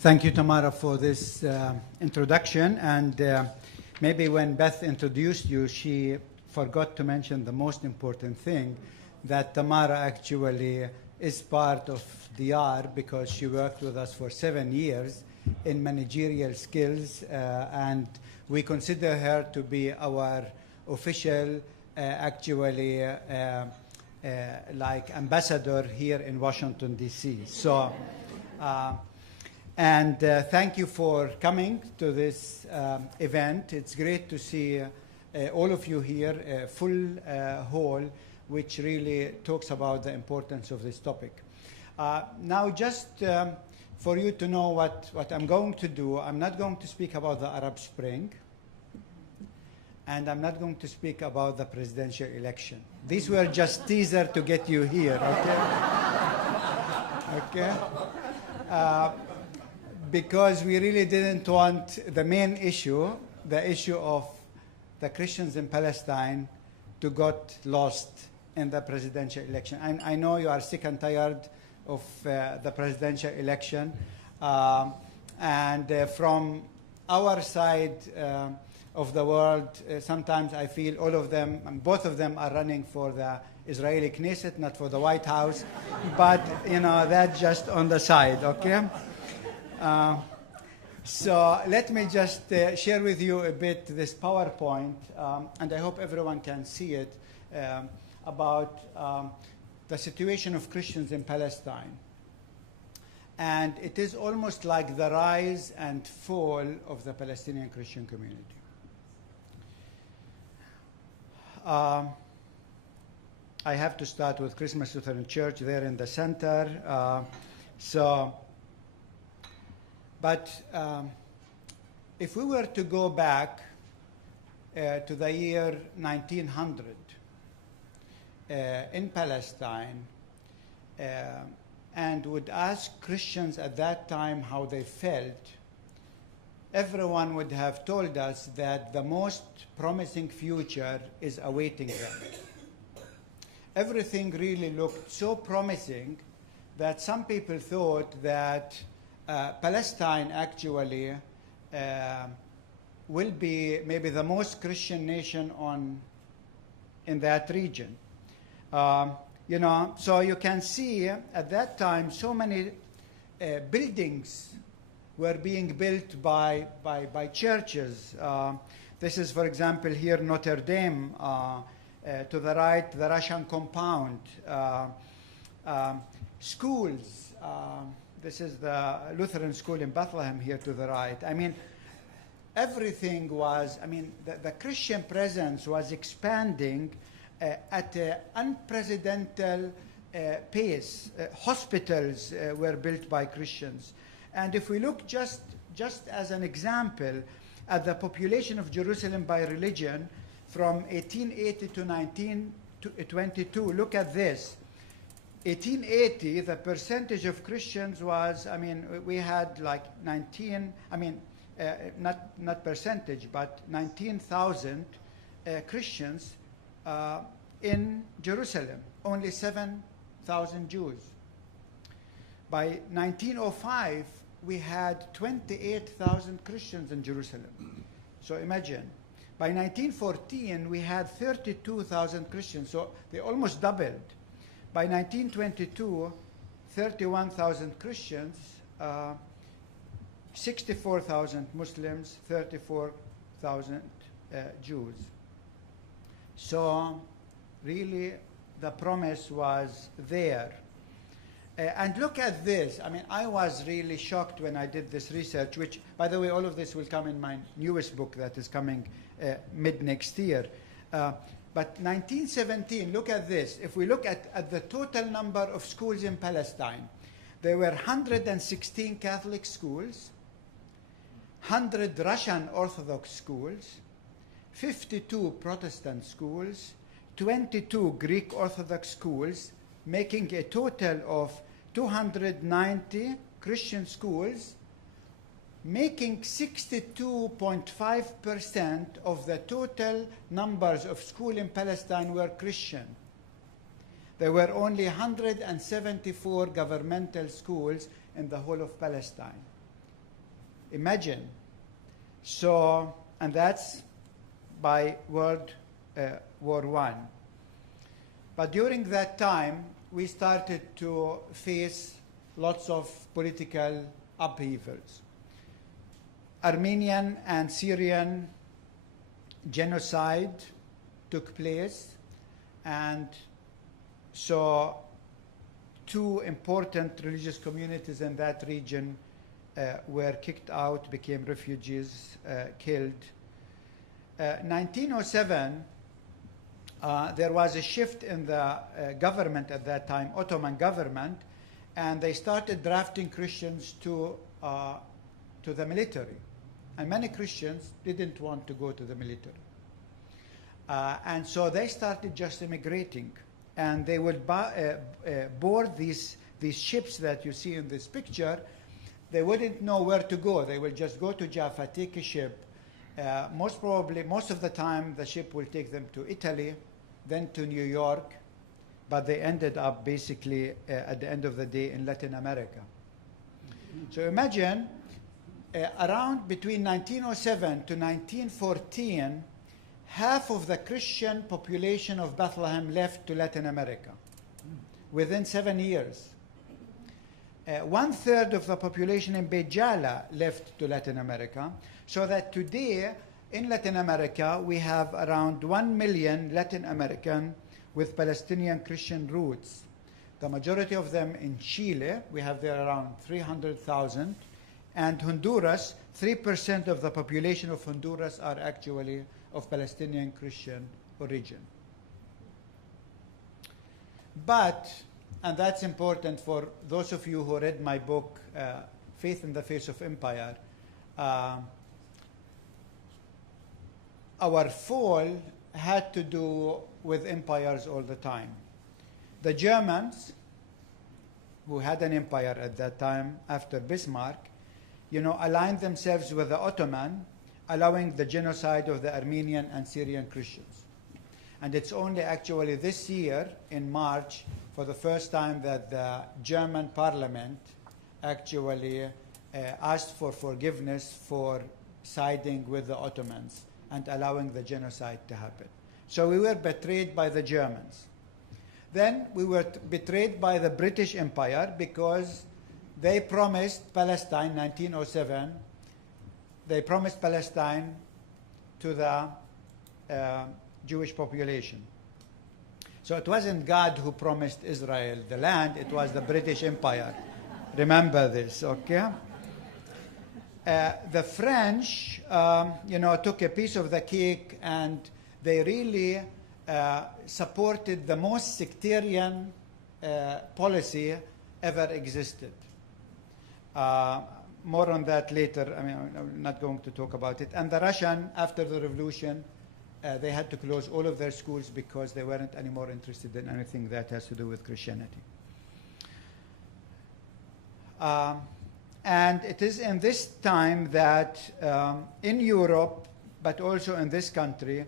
Thank you, Tamara, for this introduction. And maybe when Beth introduced you, she forgot to mention the most important thing, that Tamara actually is part of DR because she worked with us for 7 years in managerial skills, and we consider her to be our official, like ambassador here in Washington, D.C. So. Thank you for coming to this event. It's great to see all of you here, a full hall, which really talks about the importance of this topic. Now, just for you to know what I'm going to do, I'm not going to speak about the Arab Spring, and I'm not going to speak about the presidential election. These were just teaser to get you here, okay? Okay? Because we really didn't want the main issue, the issue of the Christians in Palestine, to get lost in the presidential election. I know you are sick and tired of the presidential election. From our side of the world, sometimes I feel all of them, both of them are running for the Israeli Knesset, not for the White House. But, you know, that's just on the side, okay? So let me just share with you a bit this PowerPoint, and I hope everyone can see it, about the situation of Christians in Palestine. And it is almost like the rise and fall of the Palestinian Christian community. I have to start with Christmas Lutheran Church there in the center. But if we were to go back to the year 1900 in Palestine and would ask Christians at that time how they felt, everyone would have told us that the most promising future is awaiting them. Everything really looked so promising that some people thought that Palestine actually will be maybe the most Christian nation in that region. You know, so you can see at that time so many buildings were being built by churches. This is, for example, here Notre Dame, to the right, the Russian compound, schools. This is the Lutheran school in Bethlehem here to the right. I mean, everything was, the Christian presence was expanding at an unprecedented pace. Hospitals were built by Christians. And if we look just as an example at the population of Jerusalem by religion from 1880 to 1922, look at this. 1880, the percentage of Christians was, we had like 19, not percentage, but 19,000 Christians in Jerusalem, only 7,000 Jews. By 1905, we had 28,000 Christians in Jerusalem. So imagine. By 1914, we had 32,000 Christians, so they almost doubled. By 1922, 31,000 Christians, 64,000 Muslims, 34,000 Jews. So really the promise was there. And look at this. I was really shocked when I did this research, which, by the way, all of this will come in my newest book that is coming mid next year. But 1917, look at this. If we look at the total number of schools in Palestine, there were 116 Catholic schools, 100 Russian Orthodox schools, 52 Protestant schools, 22 Greek Orthodox schools, making a total of 290 Christian schools, making 62.5% of the total numbers of schools in Palestine were Christian. There were only 174 governmental schools in the whole of Palestine. Imagine. So, and that's by World War I. But during that time, we started to face lots of political upheavals. Armenian and Syrian genocide took place, and so two important religious communities in that region were kicked out, became refugees, killed. 1907, there was a shift in the government at that time, Ottoman government, and they started drafting Christians to the military. And many Christians didn't want to go to the military. And so they started just immigrating. And they would board these ships that you see in this picture. They wouldn't know where to go. They will just go to Jaffa, take a ship. Most of the time, the ship will take them to Italy, then to New York. But they ended up basically, at the end of the day, in Latin America. So imagine, around between 1907 to 1914, half of the Christian population of Bethlehem left to Latin America within 7 years. 1/3 of the population in Beit Jala left to Latin America, so that today in Latin America we have around 1 million Latin American with Palestinian Christian roots. The majority of them in Chile, we have there around 300,000, and Honduras, 3% of the population of Honduras are actually of Palestinian Christian origin. But, and that's important for those of you who read my book, Faith in the Face of Empire, our fall had to do with empires all the time. The Germans, who had an empire at that time after Bismarck, aligned themselves with the Ottoman, allowing the genocide of the Armenian and Syrian Christians. And it's only actually this year, in March, for the first time that the German parliament actually asked for forgiveness for siding with the Ottomans and allowing the genocide to happen. So we were betrayed by the Germans. Then we were betrayed by the British Empire because they promised Palestine, 1907, they promised Palestine to the Jewish population. So it wasn't God who promised Israel the land, it was the British Empire. Remember this, okay? The French, took a piece of the cake, and they really supported the most sectarian policy ever existed. More on that later. I'm not going to talk about it. And the Russian, after the revolution, they had to close all of their schools because they weren't anymore interested in anything that has to do with Christianity. And it is in this time that in Europe, but also in this country,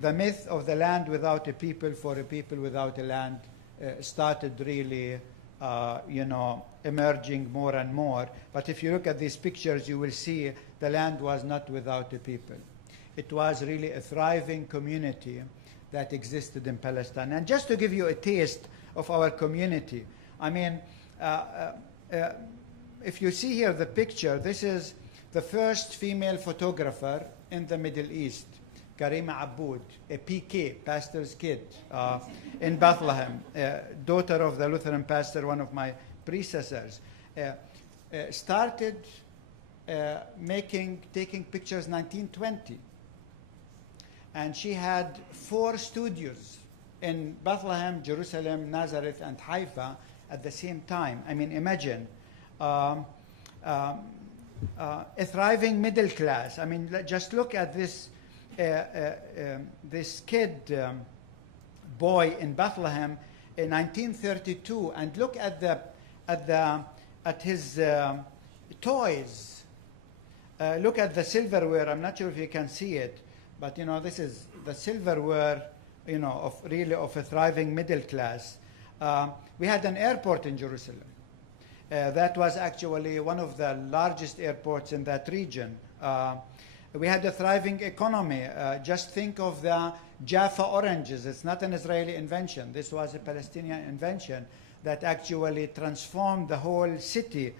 the myth of the land without a people for a people without a land started really, emerging more and more. But if you look at these pictures, you will see the land was not without a people. It was really a thriving community that existed in Palestine. And just to give you a taste of our community, if you see here the picture, this is the first female photographer in the Middle East, Karima Aboud, a PK, pastor's kid, in Bethlehem, daughter of the Lutheran pastor, one of my predecessors, started taking pictures 1920. And she had 4 studios in Bethlehem, Jerusalem, Nazareth, and Haifa at the same time. Imagine. A thriving middle class. Just look at this this kid, boy in Bethlehem in 1932, and look at his toys. Look at the silverware. I'm not sure if you can see it, but this is the silverware, of a thriving middle class. We had an airport in Jerusalem. That was actually one of the largest airports in that region. We had a thriving economy. Just think of the Jaffa oranges. It's not an Israeli invention. This was a Palestinian invention that actually transformed the whole city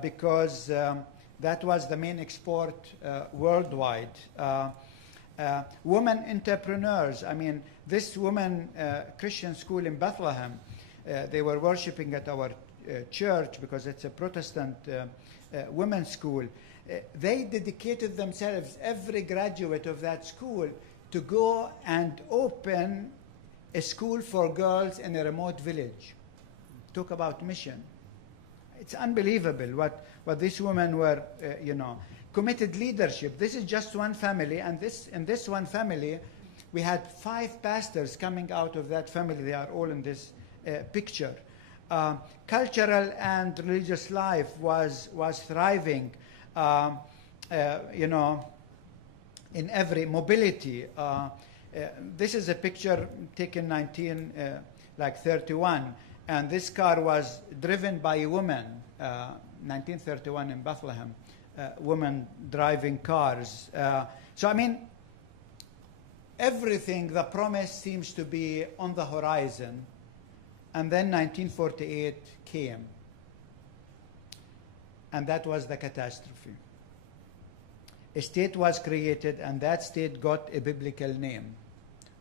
because that was the main export worldwide. Women entrepreneurs. I mean, this women Christian school in Bethlehem, they were worshiping at our church because it's a Protestant women's school. They dedicated themselves, every graduate of that school, to go and open a school for girls in a remote village. Talk about mission. It's unbelievable what these women were, committed leadership. This is just one family, and in this one family, we had 5 pastors coming out of that family. They are all in this picture. Cultural and religious life was thriving, in every mobility. This is a picture taken 1931, and this car was driven by a woman, 1931 in Bethlehem, women driving cars. So, I mean, everything, the promise seems to be on the horizon. And then 1948 came. And that was the catastrophe. A state was created, and that state got a biblical name,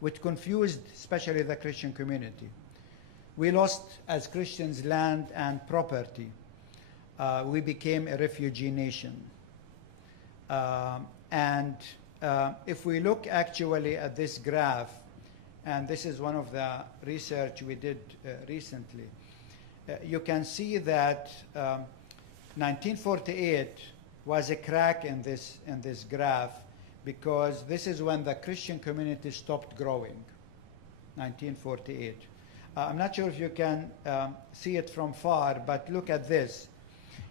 which confused especially the Christian community. We lost, as Christians, land and property. We became a refugee nation. If we look actually at this graph, and this is one of the research we did recently, you can see that 1948 was a crack in this graph, because this is when the Christian community stopped growing, 1948. I'm not sure if you can see it from far, but look at this.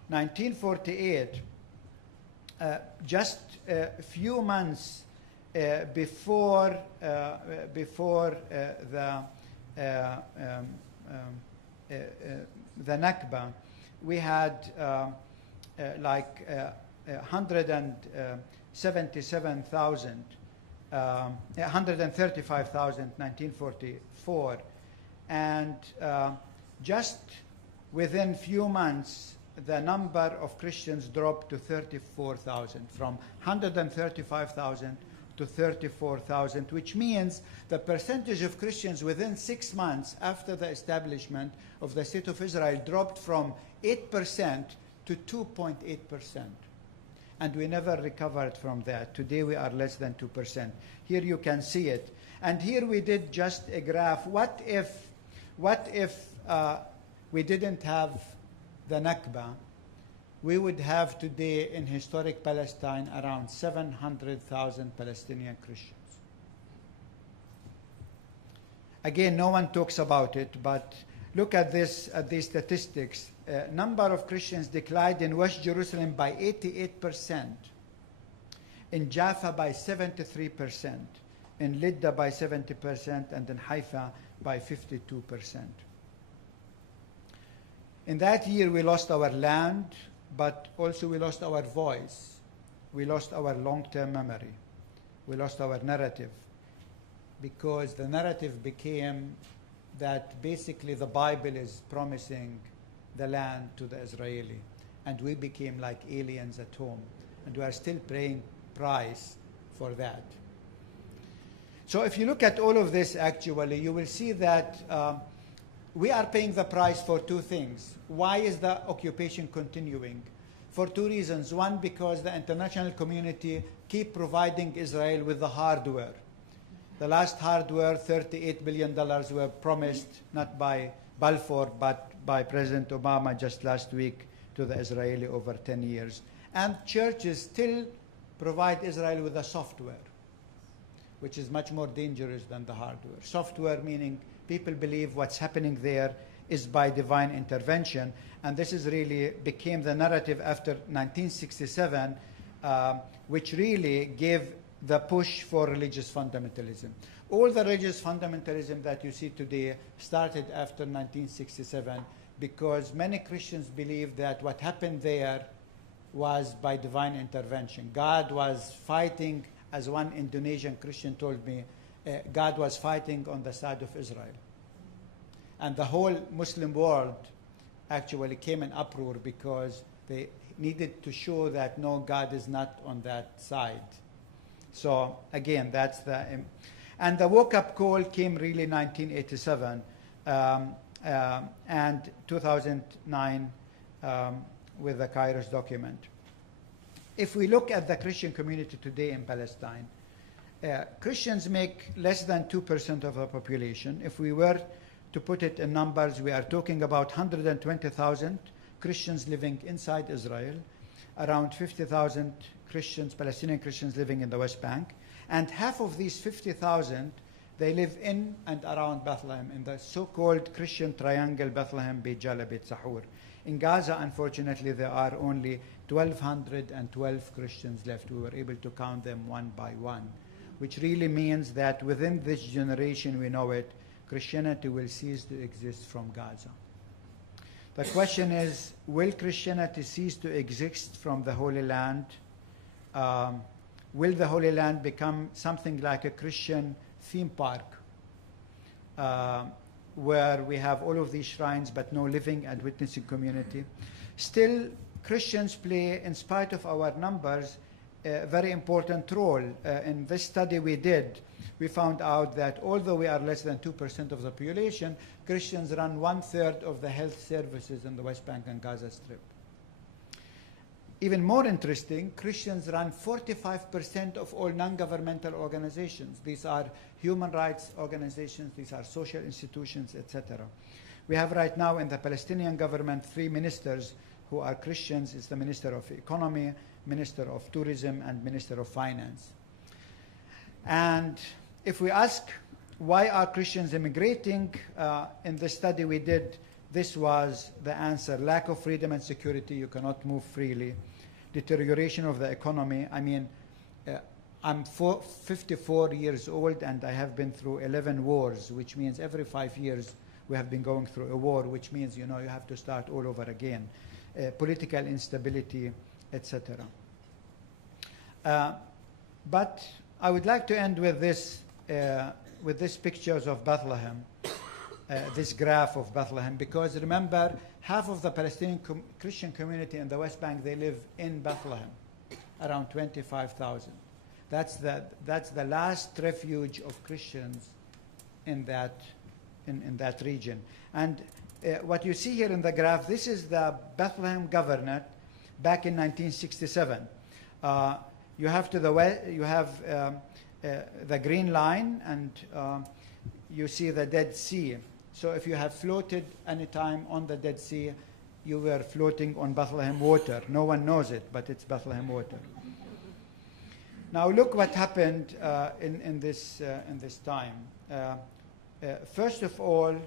1948, just a few months before the Nakba, we had 135,000, 1944, and just within few months, the number of Christians dropped to 34,000, from 135,000 to 34,000, which means the percentage of Christians within 6 months after the establishment of the State of Israel dropped from 8% to 2.8%. And we never recovered from that. Today we are less than 2%. Here you can see it. And here we did just a graph. What if we didn't have the Nakba? We would have today in historic Palestine around 700,000 Palestinian Christians. Again, no one talks about it, but look at this, at these statistics. Number of Christians declined in West Jerusalem by 88%, in Jaffa by 73%, in Lydda by 70%, and in Haifa by 52%. In that year, we lost our land, but also we lost our voice. We lost our long-term memory. We lost our narrative, because the narrative became that basically the Bible is promising the land to the Israeli, and we became like aliens at home, and we are still paying price for that. So if you look at all of this, actually, you will see that we are paying the price for two things. Why is the occupation continuing? For two reasons. One, because the international community keep providing Israel with the hardware. The last hardware, $38 billion, were promised not by Balfour, but by President Obama just last week to the Israeli over 10 years. And churches still provide Israel with the software, which is much more dangerous than the hardware. Software meaning people believe what's happening there is by divine intervention, and this is really became the narrative after 1967, which really gave the push for religious fundamentalism. All the religious fundamentalism that you see today started after 1967 because many Christians believe that what happened there was by divine intervention. God was fighting, as one Indonesian Christian told me, God was fighting on the side of Israel. And the whole Muslim world actually came in uproar because they needed to show that no, God is not on that side. So again, that's the... And the wake-up call came really 1987 and 2009 with the Kairos document. If we look at the Christian community today in Palestine, Christians make less than 2% of the population. If we were to put it in numbers, we are talking about 120,000 Christians living inside Israel, around 50,000 Christians, Palestinian Christians living in the West Bank, and half of these 50,000, they live in and around Bethlehem, in the so-called Christian triangle, Bethlehem, Beit Jala, Beit Sahur. In Gaza, unfortunately, there are only 1,212 Christians left. We were able to count them one by one, which really means that within this generation, we know it, Christianity will cease to exist from Gaza. The question is, will Christianity cease to exist from the Holy Land? Will the Holy Land become something like a Christian theme park where we have all of these shrines but no living and witnessing community? Still, Christians play, in spite of our numbers, a very important role. In this study we did, we found out that although we are less than 2% of the population, Christians run 1/3 of the health services in the West Bank and Gaza Strip. Even more interesting, Christians run 45% of all non-governmental organizations. These are human rights organizations, these are social institutions, etc. We have right now in the Palestinian government 3 ministers who are Christians. It's the Minister of Economy, Minister of Tourism, and Minister of Finance. And if we ask why are Christians immigrating, in the study we did, this was the answer: lack of freedom and security, you cannot move freely. Deterioration of the economy. I mean, I'm 54 years old and I have been through 11 wars, which means every 5 years we have been going through a war, which means, you know, you have to start all over again. Political instability, etc. But I would like to end with this pictures of Bethlehem, this graph of Bethlehem, because remember, half of the Palestinian Christian community in the West Bank, they live in Bethlehem, around 25,000. That's the last refuge of Christians in that region. And what you see here in the graph, this is the Bethlehem Governorate back in 1967. You have to the west, you have the green line, and you see the Dead Sea. So if you have floated any time on the Dead Sea, you were floating on Bethlehem water. No one knows it, but it's Bethlehem water. Now look what happened in this time. First of all, there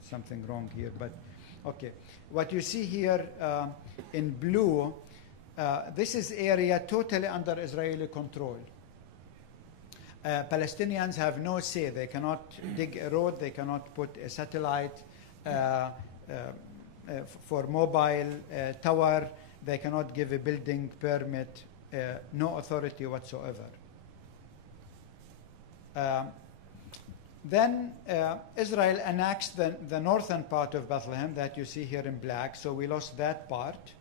is something wrong here, but okay. What you see here in blue, this is area totally under Israeli control. Palestinians have no say. They cannot dig a road. They cannot put a satellite for mobile tower. They cannot give a building permit. No authority whatsoever. Then Israel annexed the northern part of Bethlehem that you see here in black. So we lost that part.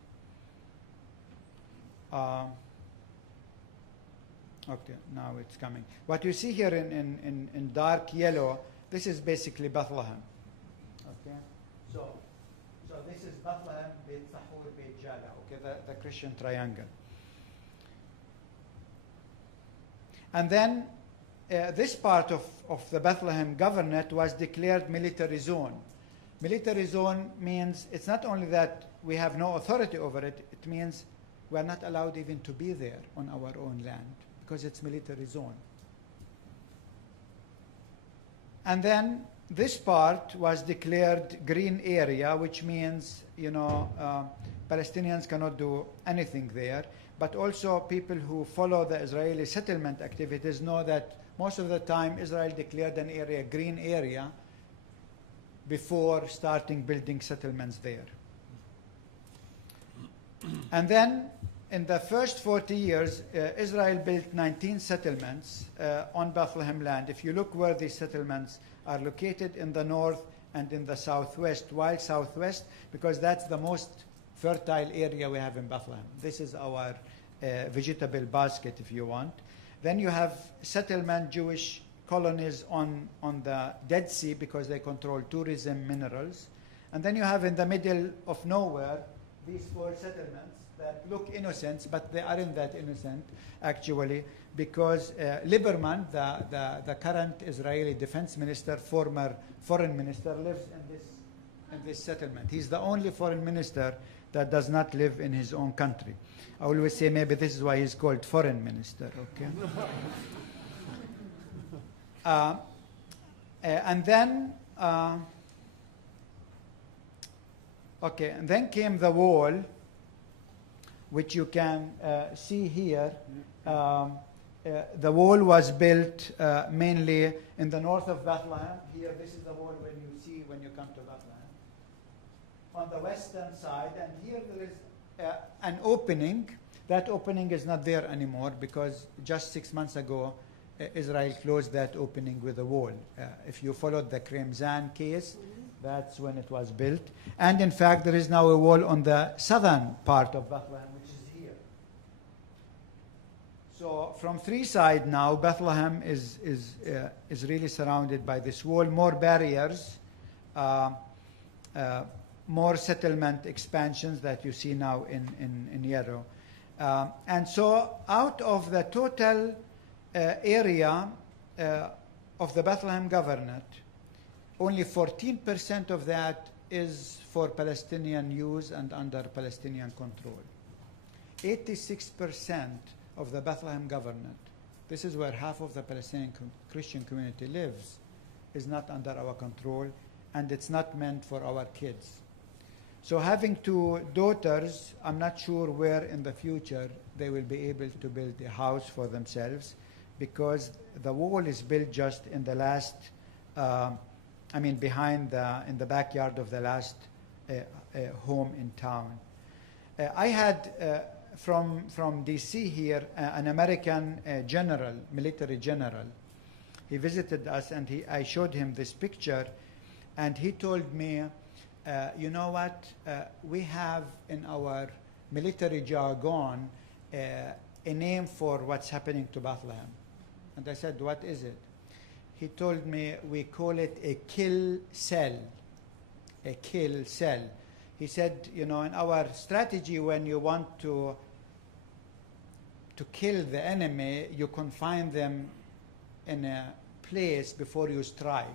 Okay, now it's coming. What you see here in dark yellow, this is basically Bethlehem. Okay, so this is Bethlehem, Beit Sahur, Beit Jala. Okay, the Christian triangle. And then this part of the Bethlehem Governorate was declared military zone. Military zone means it's not only that we have no authority over it, it means we are not allowed even to be there on our own land, because it's military zone. And then this part was declared green area, which means, you know, Palestinians cannot do anything there, but also people who follow the Israeli settlement activities know that most of the time Israel declared an area green area before starting building settlements there. And then in the first 40 years, Israel built 19 settlements on Bethlehem land. If you look where these settlements are located, in the north and in the southwest. Why southwest? Because that's the most fertile area we have in Bethlehem. This is our vegetable basket, if you want. Then you have settlement Jewish colonies on the Dead Sea because they control tourism, minerals. And then you have in the middle of nowhere these 4 settlements that look innocent, but they aren't that innocent, actually, because Lieberman, the current Israeli defense minister, former foreign minister, lives in this settlement. He's the only foreign minister that does not live in his own country. I always say maybe this is why he's called foreign minister, okay? And then, and then came the wall, which you can see here. The wall was built mainly in the north of Bethlehem. Here, this is the wall when you see when you come to Bethlehem. On the western side, and here there is an opening. That opening is not there anymore because just 6 months ago, Israel closed that opening with a wall. If you followed the Kremzan case, that's when it was built. And in fact, there is now a wall on the southern part of Bethlehem, which is here. So from 3 sides now, Bethlehem is really surrounded by this wall, more barriers, more settlement expansions that you see now in yellow. And so out of the total area of the Bethlehem Governorate, only 14% of that is for Palestinian use and under Palestinian control. 86% of the Bethlehem Governorate, this is where half of the Palestinian Christian community lives, is not under our control, and it's not meant for our kids. So having 2 daughters, I'm not sure where in the future they will be able to build a house for themselves, because the wall is built just in the last, behind in the backyard of the last home in town. I had from DC here an American general, military general. He visited us, and I showed him this picture, and he told me, you know what, we have in our military jargon a name for what's happening to Bethlehem. And I said, what is it? He told me, we call it a kill cell. A kill cell. He said, in our strategy, when you want to kill the enemy, you confine them in a place before you strike.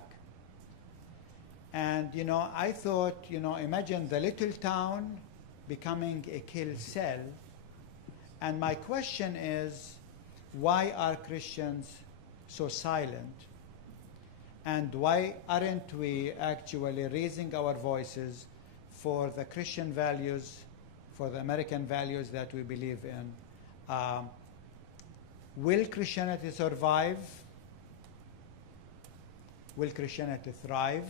And, I thought, imagine the little town becoming a kill cell. And my question is, why are Christians so silent? And why aren't we actually raising our voices for the Christian values, for the American values that we believe in? Will Christianity survive? Will Christianity thrive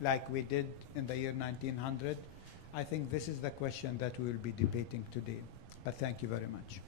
like we did in the year 1900? I think this is the question that we will be debating today. But thank you very much.